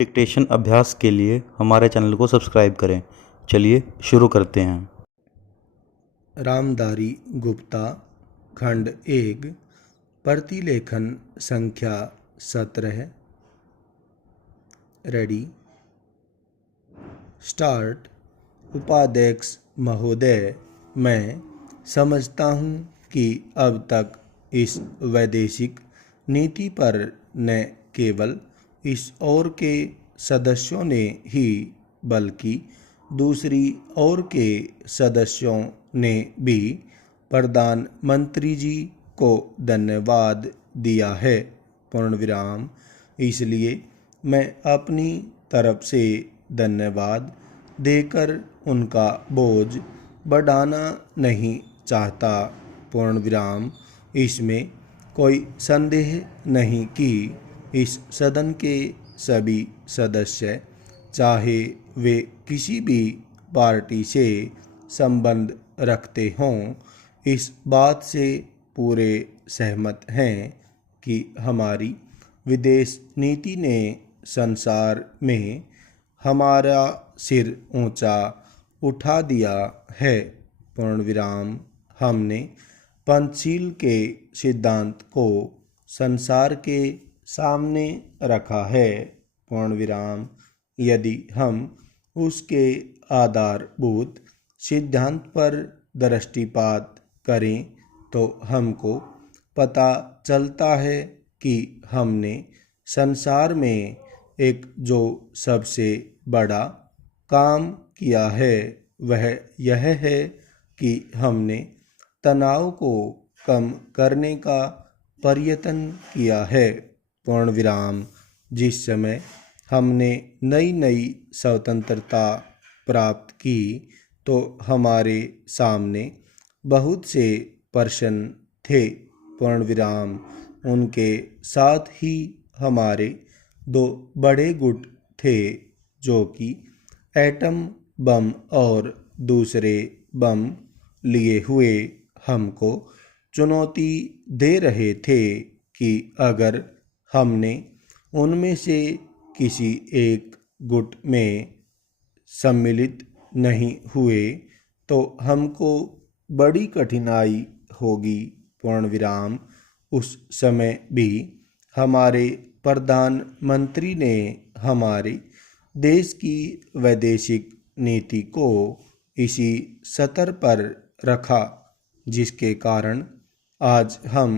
Dictation अभ्यास के लिए हमारे चैनल को सब्सक्राइब करें। चलिए शुरू करते हैं। रामधारी गुप्ता खंड 1 प्रतिलेखन संख्या 17। Ready start. उपाध्यक्ष महोदय, मैं समझता हूँ कि अब तक इस वैदेशिक नीति पर न केवल इस ओर के सदस्यों ने ही बल्कि दूसरी ओर के सदस्यों ने भी प्रधानमंत्री जी को धन्यवाद दिया है। पूर्ण विराम। इसलिए मैं अपनी तरफ से धन्यवाद देकर उनका बोझ बढ़ाना नहीं चाहता। पूर्ण विराम। इसमें कोई संदेह नहीं कि इस सदन के सभी सदस्य, चाहे वे किसी भी पार्टी से संबंध रखते हों, इस बात से पूरे सहमत हैं कि हमारी विदेश नीति ने संसार में हमारा सिर ऊंचा उठा दिया है। पूर्ण विराम। हमने पंचशील के सिद्धांत को संसार के सामने रखा है। पूर्ण विराम। यदि हम उसके आधारभूत सिद्धांत पर दृष्टिपात करें तो हमको पता चलता है कि हमने संसार में एक जो सबसे बड़ा काम किया है वह यह है कि हमने तनाव को कम करने का प्रयत्न किया है। पूर्ण विराम। जिस समय हमने नई नई स्वतंत्रता प्राप्त की तो हमारे सामने बहुत से प्रश्न थे। पूर्ण विराम। उनके साथ ही हमारे दो बड़े गुट थे जो कि एटम बम और दूसरे बम लिए हुए हमको चुनौती दे रहे थे कि अगर हमने उनमें से किसी एक गुट में सम्मिलित नहीं हुए तो हमको बड़ी कठिनाई होगी। पूर्ण विराम। उस समय भी हमारे प्रधानमंत्री ने हमारे देश की वैदेशिक नीति को इसी स्तर पर रखा जिसके कारण आज हम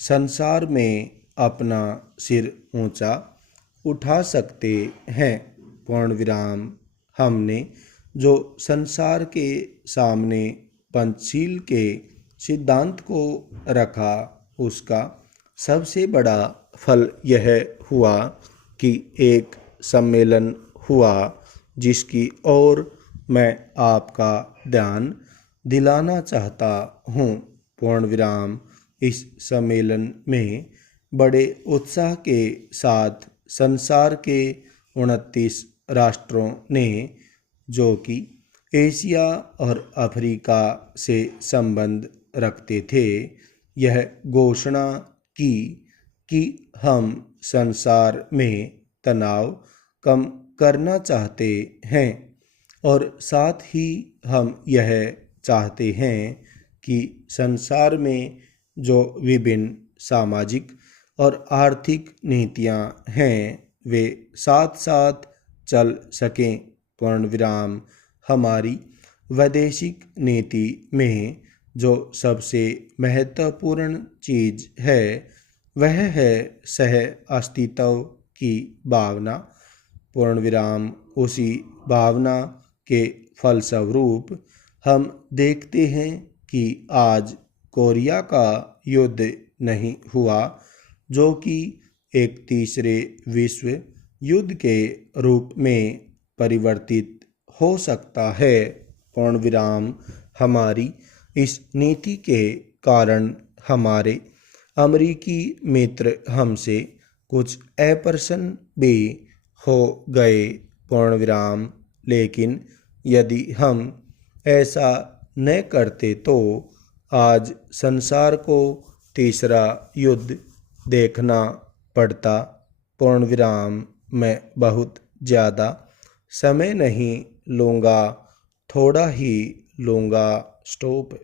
संसार में अपना सिर ऊंचा उठा सकते हैं। पूर्ण विराम। हमने जो संसार के सामने पंचशील के सिद्धांत को रखा उसका सबसे बड़ा फल यह हुआ कि एक सम्मेलन हुआ जिसकी ओर मैं आपका ध्यान दिलाना चाहता हूँ। पूर्ण विराम। इस सम्मेलन में बड़े उत्साह के साथ संसार के 29 राष्ट्रों ने, जो कि एशिया और अफ्रीका से संबंध रखते थे, यह घोषणा की कि हम संसार में तनाव कम करना चाहते हैं और साथ ही हम यह चाहते हैं कि संसार में जो विभिन्न सामाजिक और आर्थिक नीतियां हैं वे साथ साथ चल सकें। पूर्ण विराम। हमारी वैदेशिक नीति में जो सबसे महत्वपूर्ण चीज़ है वह है सह अस्तित्व की भावना। पूर्ण विराम। उसी भावना के फलस्वरूप हम देखते हैं कि आज कोरिया का युद्ध नहीं हुआ जो कि एक तीसरे विश्व युद्ध के रूप में परिवर्तित हो सकता है। पूर्ण विराम। हमारी इस नीति के कारण हमारे अमेरिकी मित्र हमसे कुछ अप्रसन्न भी हो गए। पूर्ण विराम। लेकिन यदि हम ऐसा न करते तो आज संसार को तीसरा युद्ध देखना पड़ता। पूर्ण विराम। मैं बहुत ज़्यादा समय नहीं लूँगा, थोड़ा ही लूँगा। स्टॉप।